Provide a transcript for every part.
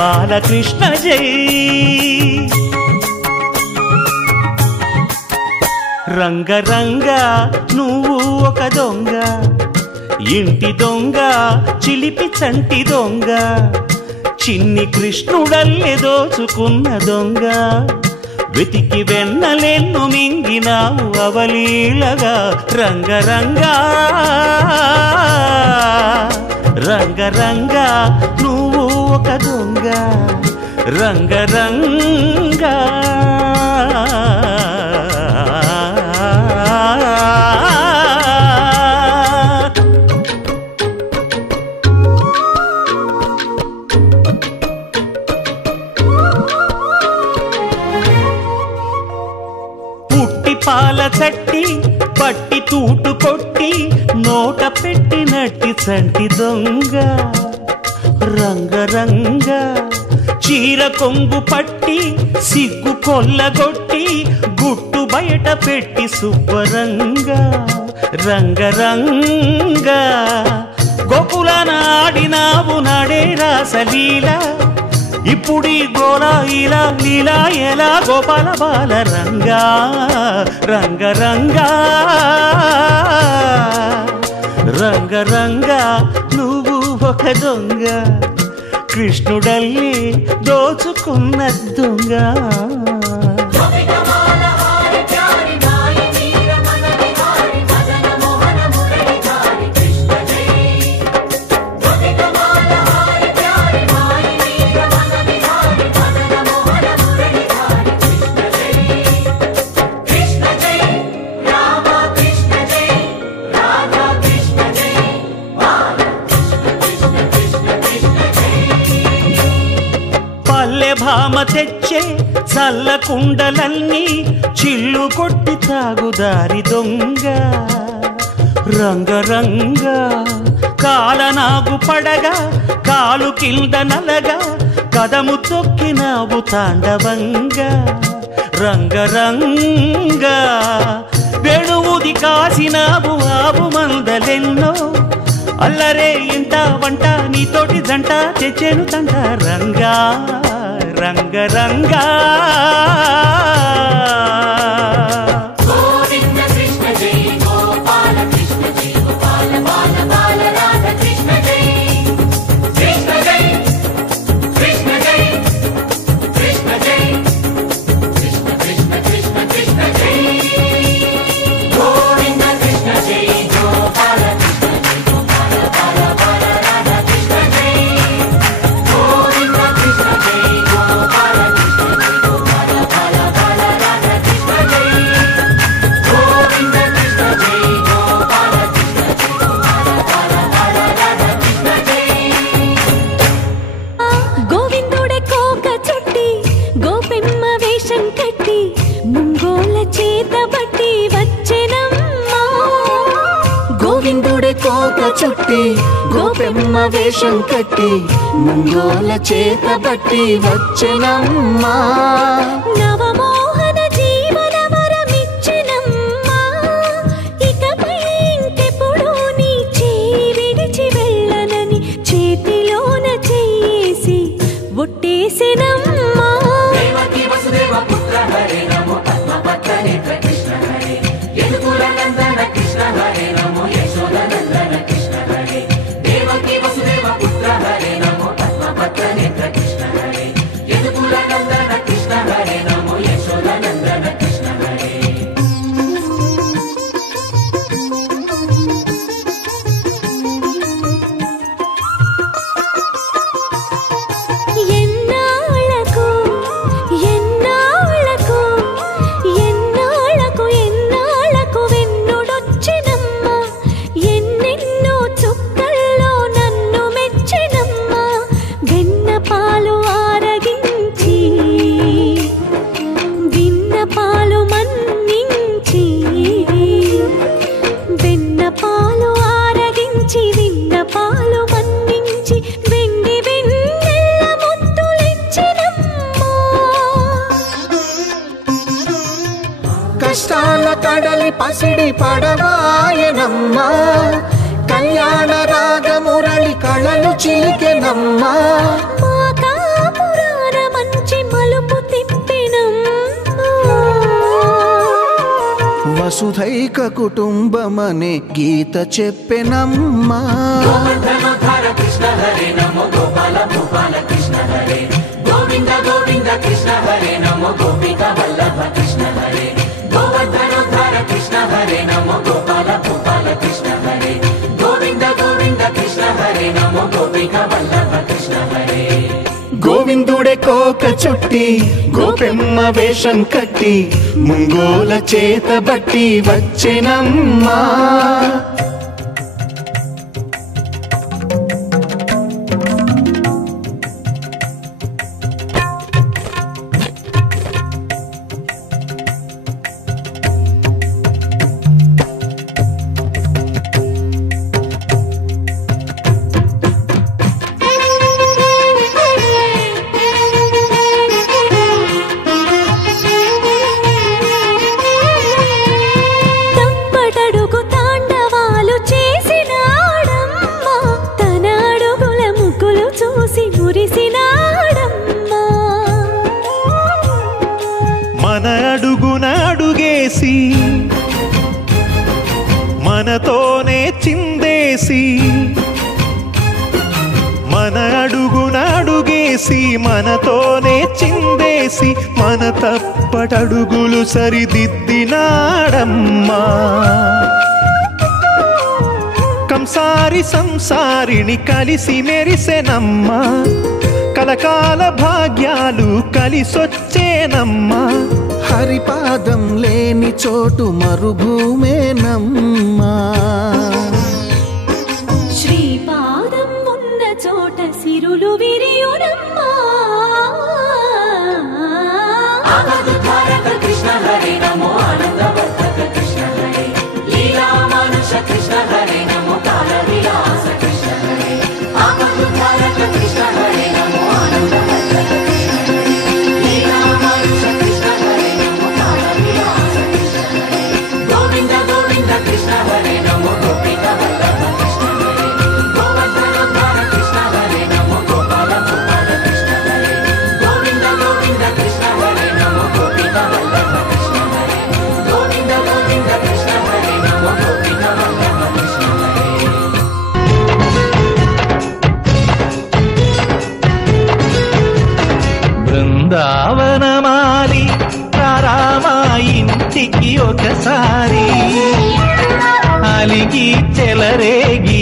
బాలకృష్ణ జై. రంగ రంగ నువ్వు ఒక దొంగ, ఇంటి దొంగ చిలిపి చంటి దొంగ, చిన్ని కృష్ణుడల్లె దోచుకున్న దొంగ, వెతికి వెన్నలెన్ను మింగినావు అవలీలగా. రంగ రంగ రంగ రంగ నువ్వు ఒక దొంగ, రంగ రంగ. పాల చట్టి పట్టి తూటు కొట్టి నోట పెట్టినట్టి చంటి దొంగ. రంగ రంగ చీర కొంగు పట్టి సిగ్గు కొల్లగొట్టి గుట్టు బయట పెట్టి శుభ్రంగ. రంగ రంగ గోకుల నాడినావు నాడే రాసలీల, ఇప్పుడీ గోలా ఇలా లీలా ఎలా గోపాల బాల. రంగా రంగ రంగ రంగ రంగ నువ్వు ఒక దొంగ, కృష్ణుడల్లి దోచుకున్న దొంగ. భామ తెచ్చే చల్ల కుండలన్నీ చిల్లు కొట్టి తాగుదారి దొంగ. రంగ రంగ కాలనాగు పడగా కాలు కింద నలగా కదము తొక్కినావు తాండవంగా. రంగ రంగ వేణువుది కాసినావు ఆవు మందలెన్నో, అల్లరే ఇంట వంట నీతోటి జంట తెచ్చేను తంట. రంగా రంగ రంగ చుట్టి గోపెమ్మ వేషం కట్టి ముంగోల చేత బట్టి వచ్చెనమ్మా. నవమోహన జీవన వరమిచ్చెనమ్మా, ఇకపై ఇంకెప్పుడు నీ చేయి విడిచి వెళ్ళనని చేతిలోన చేసి ఒట్టేసెనమ్మా. దేవకీ వసుదేవ పుత్ర హరే నమో పద్మపత్రనే కృష్ణ హరే, యదుకుల నందన కృష్ణ హరే నమో యశోద నందన కృష్ణ హరే. దేవకీ వసుదేవ పుత్ర హరే నమో పద్మపత్రనే కృష్ణ హరే, యదుకుల నందన కృష్ణ హరే నమో యశోద నందన కృష్ణ హరే. ఎన్నాళ్ళకు ఎన్నాళ్ళకు ఎన్నాళ్ళకు ఎన్నాళ్ళకు వెన్నుడొచ్చినమ్మా, ఎన్నెన్నో చుక్కల్లో నన్ను మెచ్చినమ్మా. వెన్న పాలు ఆరగించి విన్న పాలు మన్నించి, వెన్న పాలు ఆరగించి విన్న పాలు మన్నించి వెండి వెన్నెల్ల ముద్దులిచ్చినమ్మా. కష్టాల కడలి పసిడి పడవాయనమ్మా, కళ్యాణ రాగ మురళి కళలు చిలికెనమ్మా. మా కాపు ఏకైక కుటుంబమనే గీత చెప్పెనమ్మా. గోవర్ధనోద్ధార కృష్ణ హరే నమో గోపాల భూపాల కృష్ణ హరే గోవింద గోవింద కృష్ణ హరే నమో గోపిక వల్లభ కృష్ణ హరే గోవర్ధనోద్ధార కృష్ణ హరే నమో గోపాల భూపాల కృష్ణ హరే గోవింద గోవింద కృష్ణ హరే నమో గోపిక వల్లభ కృష్ణ హరే. గోవిందుడే కోక చుట్టి గోపెమ్మ వేషం కట్టి ముంగోల చేత బట్టి వచ్చెనమ్మా. మన అడుగున అడుగేసి మనతోనే చిందేసి మన అడుగున అడుగేసి మనతోనే చిందేసి మన తప్పటడుగులు సరిదిద్దినాడమ్మా. కంసారి సంసారిని కలిసి మెరిసెనమ్మా. కలకాల భాగ్యాలు కలిసొచ్చేనమ్మా. హరిపాదం లేని చోటు మరుభూమేనమ్మా. శ్రీపాదం ఉన్న చోట సిరులు విరియునమ్మా. ఆనందధారక కృష్ణ హరే నమో ఆనందవర్ధక కృష్ణ హరే లీలా మానుష కృష్ణ హరే నమో కాల విలాస కృష్ణ హరే ఆనందధారక కృష్ణ హరే నమో ఆనందవర్ధక కృష్ణ హరే లీలా మానుష కృష్ణ హరే నమో కాల విలాస కృష్ణ హరే గోవింద గోవింద కృష్ణ హరే నమో గోపిక వల్లభ కృష్ణ హరే గోవర్ధనోద్ధార కృష్ణ హరే నమో గోపాల భూపాల కృష్ణ హరే గోవింద గోవింద కృష్ణ హరే నమో గోపిక వల్లభ కృష్ణ హరే గోవింద గోవింద కృష్ణ హరే నమో గోపిక వల్లభ కృష్ణ హరే. బృందావనమాలి రామా ఇంటికి ఒకసారి అలిగి చెలరేగి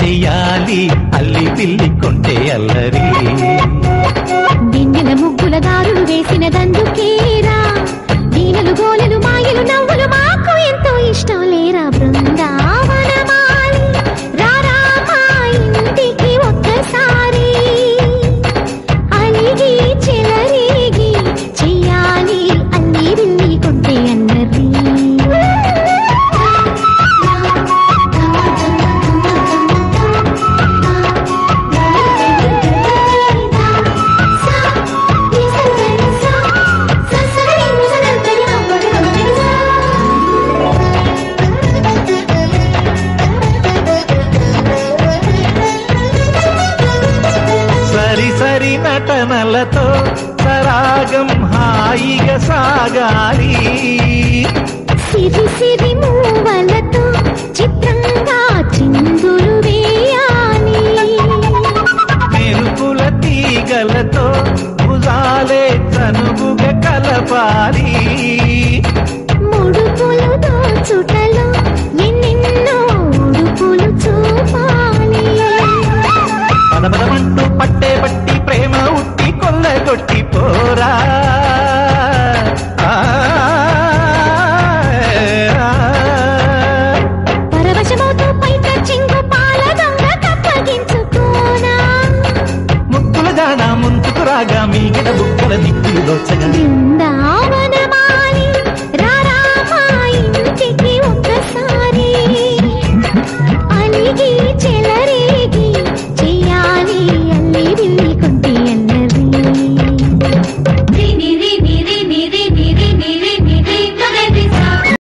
చెయ్యాలి అల్లి పిల్లి కొంటే అల్లరి. దిన్నెల ముగ్గుల దారులు వేసిన దందుకేరా దీనలు గోలలు మాయలు నవ్వులు మాకు ఎంతో ఇష్టం లేరా. బృందావనమాలి రారా మా ఇంటికి ఒక్కసారి అలిగి చెలరేగి చెయ్యాలి అల్లి బిల్లి కొంటే అన్నరి. సరి సరి నటనలతో సరాగం హాయిగా సాగాలి. సిరి సిరి మూవలతో చిత్రంగా చిందులు వేయాలి. మెరుపుల తీగలతో భుజాలే చనువుగా కలపాలి. ముడుపులు దోచుటలో ఎన్నెన్నో ఉడుపులు చూపాలి. పదపదమంటూ పట్టే పట్టి ప్రేమ ఉట్టి కొల్లగొట్టి పోరా. పరవశమవుతూ పైట చెంగు పాల దొంగ కప్పగించుకోనా. ముక్కుల జాన ముందుకు రాగా మీగడ బుక్కుల దిక్కులు దోచగా. బృందావనమాలి రారా మా ఇంటికి ఒక్కసారి అలిగి చెల